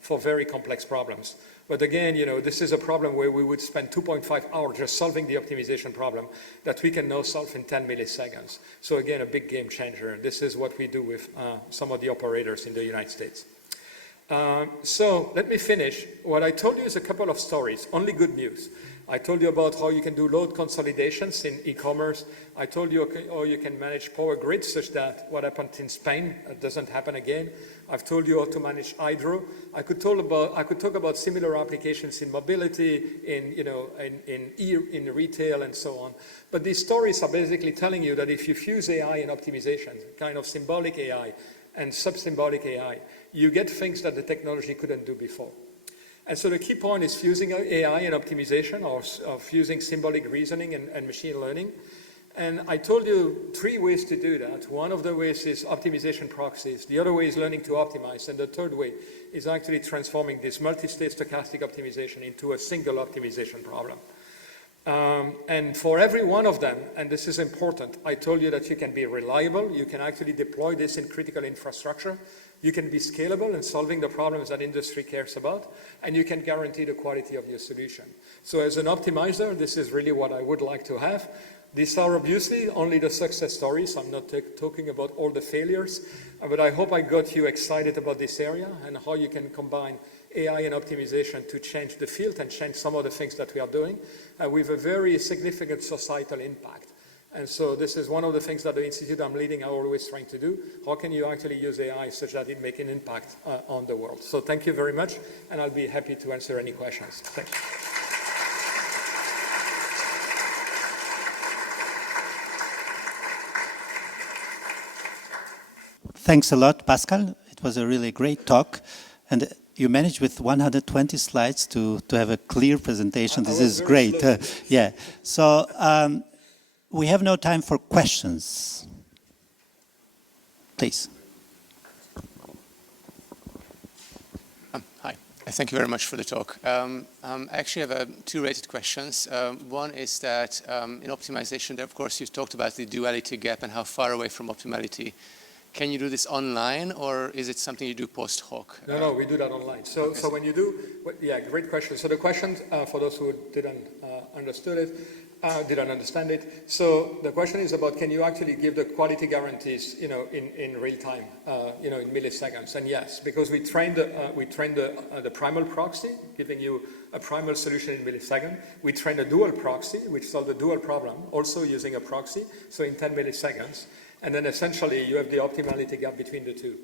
for very complex problems. But again, this is a problem where we would spend 2.5 hours just solving the optimization problem that we can now solve in 10 milliseconds. So again, a big game changer. And this is what we do with some of the operators in the United States. So let me finish. What I told you is a couple of stories, only good news. I told you about how you can do load consolidations in e-commerce. I told you how you can manage power grids such that what happened in Spain doesn't happen again. I've told you how to manage hydro. I could talk about similar applications in mobility, in retail, and so on. But these stories are basically telling you that if you fuse AI and optimization, kind of symbolic AI and sub-symbolic AI, you get things that the technology couldn't do before. And so the key point is fusing AI and optimization, or fusing symbolic reasoning and machine learning. And I told you 3 ways to do that. One of the ways is optimization proxies. The other way is learning to optimize. And the third way is actually transforming this multi-state stochastic optimization into a single optimization problem. And for every one of them, and this is important, I told you that you can be reliable, you can actually deploy this in critical infrastructure, you can be scalable in solving the problems that industry cares about, and you can guarantee the quality of your solution. So as an optimizer, this is really what I would like to have. These are obviously only the success stories. I'm not talking about all the failures, but I hope I got you excited about this area and how you can combine AI and optimization to change the field and change some of the things that we are doing with a very significant societal impact. And so this is one of the things that the institute I'm leading are always trying to do. How can you actually use AI such that it make an impact on the world? So thank you very much, and I'll be happy to answer any questions. Thanks. Thanks a lot, Pascal. It was a really great talk. And you managed with 120 slides to have a clear presentation. This is great. Yeah. So we have no time for questions. Please. Hi. Thank you very much for the talk. I actually have 2 related questions. One is that in optimization, there, of course, you talked about the duality gap and how far away from optimality. Can you do this online, or is it something you do post hoc? No, we do that online. So, okay. So when you do, yeah, great question. So the question, for those who didn't understand it. So the question is about, can you actually give the quality guarantees, in real time, in milliseconds? And yes, because we trained the primal proxy, giving you a primal solution in milliseconds. We trained a dual proxy, which solved a dual problem, also using a proxy, so in 10 milliseconds. And then essentially you have the optimality gap between the two,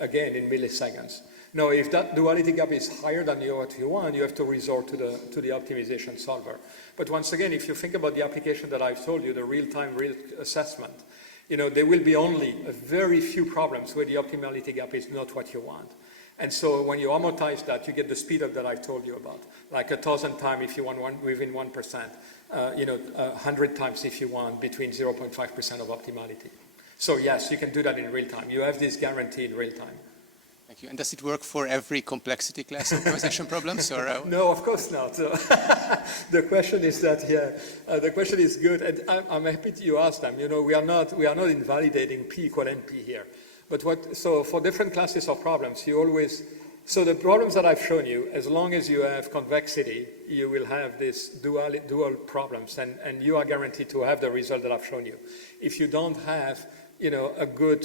again in milliseconds. Now, if that duality gap is higher than what you want, you have to resort to the optimization solver. But once again, if you think about the application that I've told you, the real-time assessment, there will be only a very few problems where the optimality gap is not what you want. And so when you amortize that, you get the speed up that I told you about, like 1,000 times if you want within 1%, 100 times if you want between 0.5% of optimality. So yes, you can do that in real time. You have this guaranteed real time. Thank you. And does it work for every complexity class optimization problems? Or, No, of course not. So the question is that, the question is good, and I'm happy you asked them. We are not invalidating P equal NP here. But so for different classes of problems, so the problems that I've shown you, as long as you have convexity, you will have this dual problems, and you are guaranteed to have the result that I've shown you. If you don't have, a good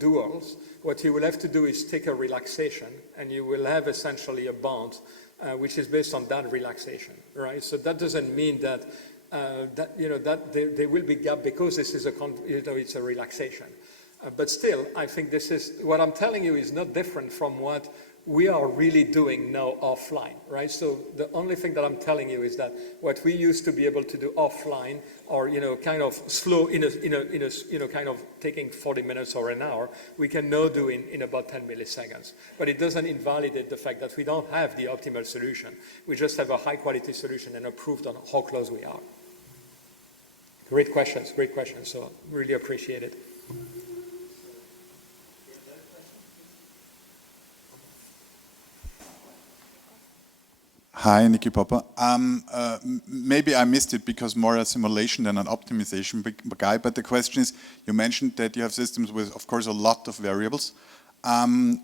duals, what you will have to do is take a relaxation, and you will have essentially a bound, which is based on that relaxation, right? So that doesn't mean that that there will be gap because this is it's a relaxation. But still, I think what I'm telling you is not different from what we are really doing now offline, right? So the only thing that I'm telling you is that what we used to be able to do offline, or kind of slow in a kind of taking 40 minutes or an hour, we can now do in about 10 milliseconds. But it doesn't invalidate the fact that we don't have the optimal solution. We just have a high quality solution and approved on how close we are. Great questions. So really appreciate it. Hi, Nicky Popper. Maybe I missed it because more a simulation than an optimization guy, but the question is, you mentioned that you have systems with, of course, a lot of variables.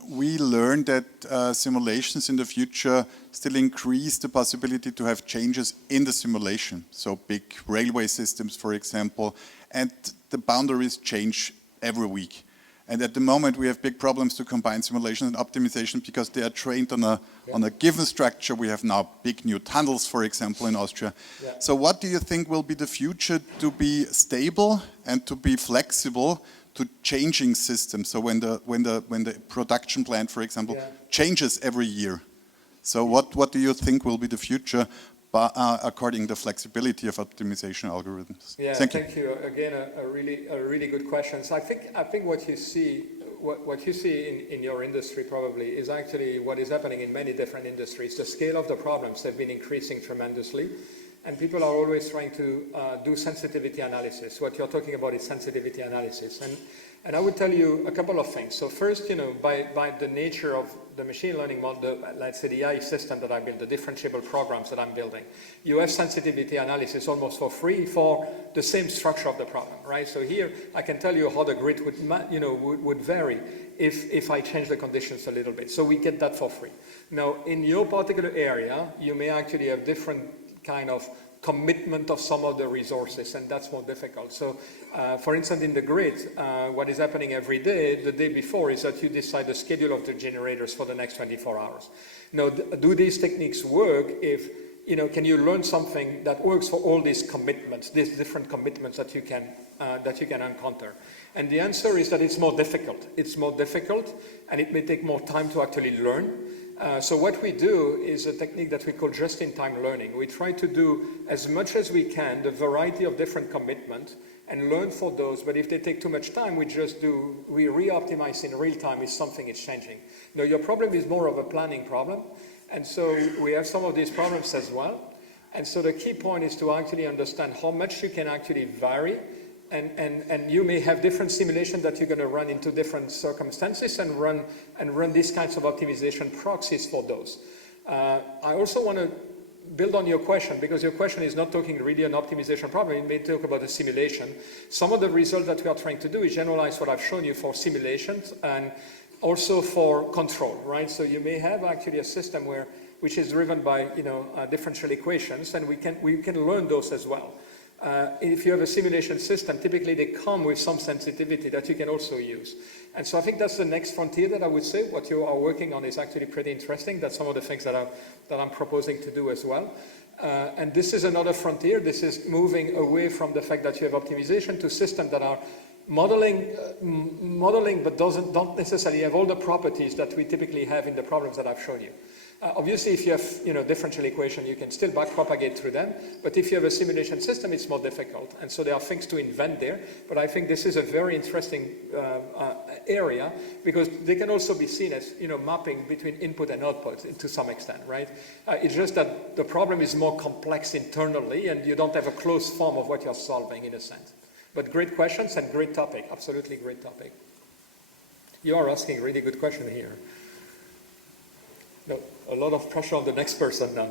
We learned that simulations in the future still increase the possibility to have changes in the simulation. So big railway systems, for example, and the boundaries change every week. And at the moment, we have big problems to combine simulation and optimization because they are trained on a given structure. We have now big new tunnels, for example, in Austria. Yeah. So what do you think will be the future to be stable and to be flexible to changing systems? So when the production plant, for example, changes every year. So what do you think will be the future according to the flexibility of optimization algorithms? Yeah, thank you. Again, a really good question. So I think what you see in your industry probably is actually what is happening in many different industries. The scale of the problems have been increasing tremendously, and people are always trying to do sensitivity analysis. What you're talking about is sensitivity analysis, and I would tell you a couple of things. So first, by the nature of the machine learning model, let's say the AI system that I build, the differentiable programs that I'm building, you have sensitivity analysis almost for free for the same structure of the problem, right? So here I can tell you how the grid would vary if I change the conditions a little bit. So we get that for free. Now, in your particular area, you may actually have different kind of commitment of some of the resources, and that's more difficult. So, for instance, in the grid, what is happening every day, the day before, is that you decide the schedule of the generators for the next 24 hours. Now, do these techniques work if, can you learn something that works for all these commitments, these different commitments that you can encounter? And the answer is that it's more difficult. It's more difficult, and it may take more time to actually learn. So what we do is a technique that we call just-in-time learning. We try to do as much as we can the variety of different commitments and learn for those, but if they take too much time, we re-optimize in real time if something is changing. Now, your problem is more of a planning problem, and so we have some of these problems as well. And so the key point is to actually understand how much you can actually vary. And you may have different simulations that you're going to run into different circumstances and run these kinds of optimization proxies for those. I also want to build on your question, because your question is not talking really an optimization problem. It may talk about a simulation. Some of the results that we are trying to do is generalize what I've shown you for simulations and also for control, right? So you may have actually a system which is driven by differential equations, and we can learn those as well. If you have a simulation system, typically they come with some sensitivity that you can also use. And so I think that's the next frontier that I would say. What you are working on is actually pretty interesting. That's some of the things that I'm proposing to do as well. And this is another frontier. This is moving away from the fact that you have optimization to systems that are modeling but don't necessarily have all the properties that we typically have in the problems that I've shown you. Obviously, if you have differential equation, you can still backpropagate through them. But if you have a simulation system, it's more difficult. And so there are things to invent there. But I think this is a very interesting area, because they can also be seen as mapping between input and output to some extent, right? It's just that the problem is more complex internally, and you don't have a closed form of what you're solving in a sense. But great questions and great topic. Absolutely great topic. You are asking a really good question here. No, a lot of pressure on the next person now.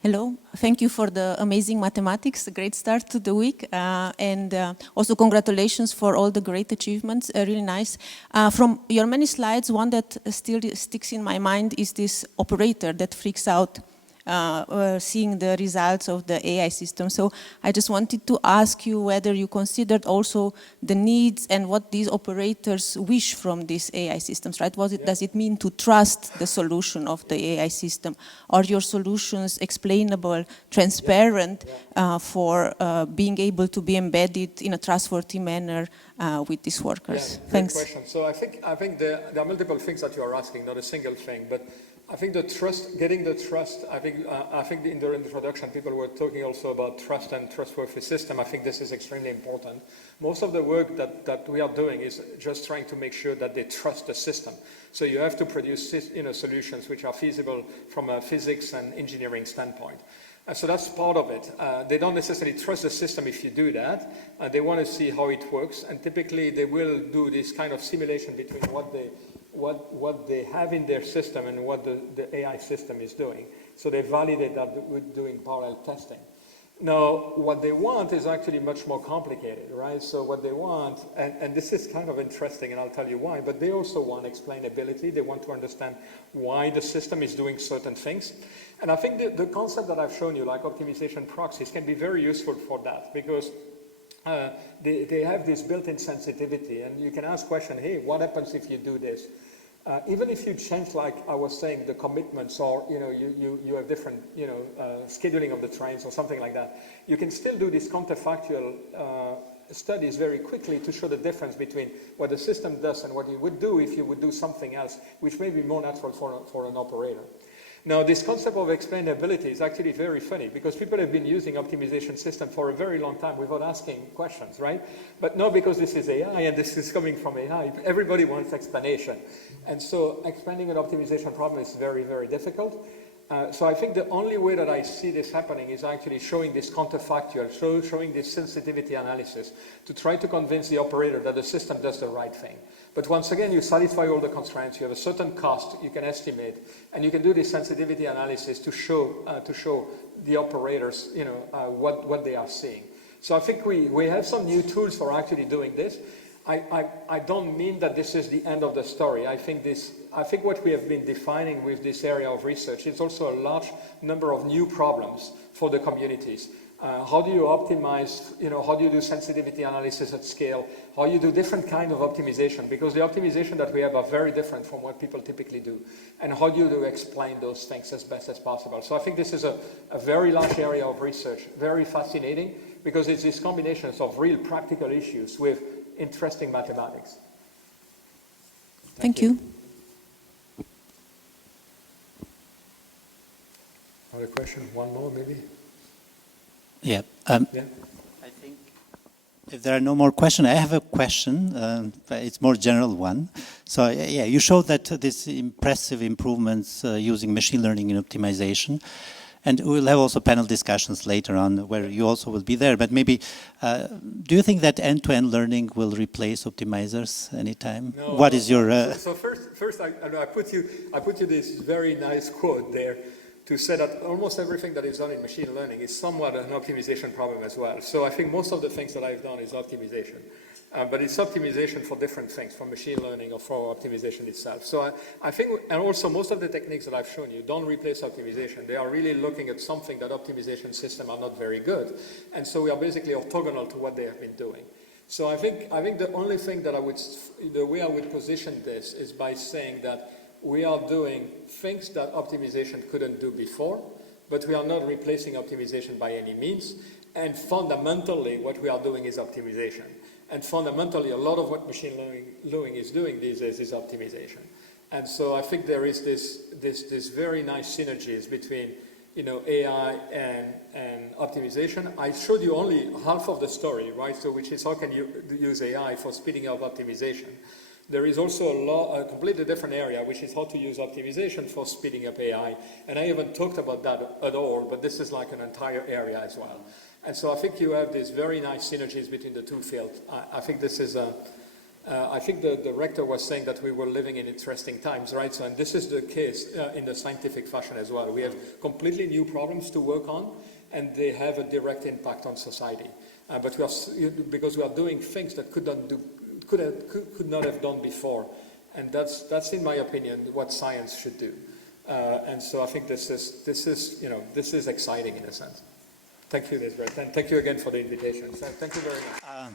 Hello, thank you for the amazing mathematics, a great start to the week, and also congratulations for all the great achievements, really nice. From your many slides, one that still sticks in my mind is this operator that freaks out seeing the results of the AI system. So I just wanted to ask you whether you considered also the needs and what these operators wish from these AI systems, right? Does it mean to trust the solution of the AI system? Are your solutions explainable, transparent for being able to be embedded in a trustworthy manner with these workers? Yeah, Thanks. Great question. So I think there are multiple things that you are asking, not a single thing, but I think the trust, getting the trust, I think in the introduction people were talking also about trust and trustworthy system. I think this is extremely important. Most of the work that we are doing is just trying to make sure that they trust the system. So you have to produce solutions which are feasible from a physics and engineering standpoint. So that's part of it. They don't necessarily trust the system if you do that. They want to see how it works, and typically they will do this kind of simulation between what they have in their system and what the AI system is doing. So they validate that with doing parallel testing. Now, what they want is actually much more complicated, right? So what they want, and this is kind of interesting, and I'll tell you why, but they also want explainability. They want to understand why the system is doing certain things. And I think the concept that I've shown you, like optimization proxies, can be very useful for that, because they have this built-in sensitivity, and you can ask question, hey, what happens if you do this? Even if you change, like I was saying, the commitments, or you have different scheduling of the trains or something like that, you can still do these counterfactual studies very quickly to show the difference between what the system does and what you would do if you would do something else, which may be more natural for an operator. Now, this concept of explainability is actually very funny, because people have been using optimization system for a very long time without asking questions, right? But now, because this is AI and this is coming from AI, everybody wants explanation. And so explaining an optimization problem is very, very difficult. So I think the only way that I see this happening is actually showing this counterfactual, showing this sensitivity analysis to try to convince the operator that the system does the right thing. But once again, you satisfy all the constraints, you have a certain cost you can estimate, and you can do this sensitivity analysis to show the operators what they are seeing. So I think we have some new tools for actually doing this. I don't mean that this is the end of the story. I think what we have been defining with this area of research is also a large number of new problems for the communities. How do you optimize, how do you do sensitivity analysis at scale? How you do different kind of optimization? Because the optimization that we have are very different from what people typically do. And how do you explain those things as best as possible? So I think this is a very large area of research, very fascinating, because it's these combinations of real practical issues with interesting mathematics. Thank you. Another question? One more, maybe? Yeah. Yeah. I think if there are no more questions, I have a question. It's more general one. So yeah, you showed that this impressive improvements using machine learning in optimization. And we'll have also panel discussions later on where you also will be there. But maybe, do you think that end-to-end learning will replace optimizers anytime? No, what is your... So first I put you this very nice quote there to say that almost everything that is done in machine learning is somewhat an optimization problem as well. So I think most of the things that I've done is optimization. But it's optimization for different things, for machine learning or for optimization itself. So I think, and also most of the techniques that I've shown you don't replace optimization. They are really looking at something that optimization systems are not very good. And so we are basically orthogonal to what they have been doing. So I think the only thing that the way I would position this is by saying that we are doing things that optimization couldn't do before, but we are not replacing optimization by any means. And fundamentally, what we are doing is optimization. And fundamentally, a lot of what machine learning is doing these days is optimization. And so I think there is this very nice synergies between AI and optimization. I showed you only half of the story, right? So which is how can you use AI for speeding up optimization. There is also a completely different area, which is how to use optimization for speeding up AI. And I haven't talked about that at all, but this is like an entire area as well. And so I think you have these very nice synergies between the two fields. I think this is I think the rector was saying that we were living in interesting times, right? So, and this is the case in the scientific fashion as well. We have completely new problems to work on, and they have a direct impact on society. But we are, because we are doing things that could not have done before, and that's in my opinion what science should do. And so I think this is exciting in a sense. Thank you, Lisbeth, and thank you again for the invitation. So thank you very much.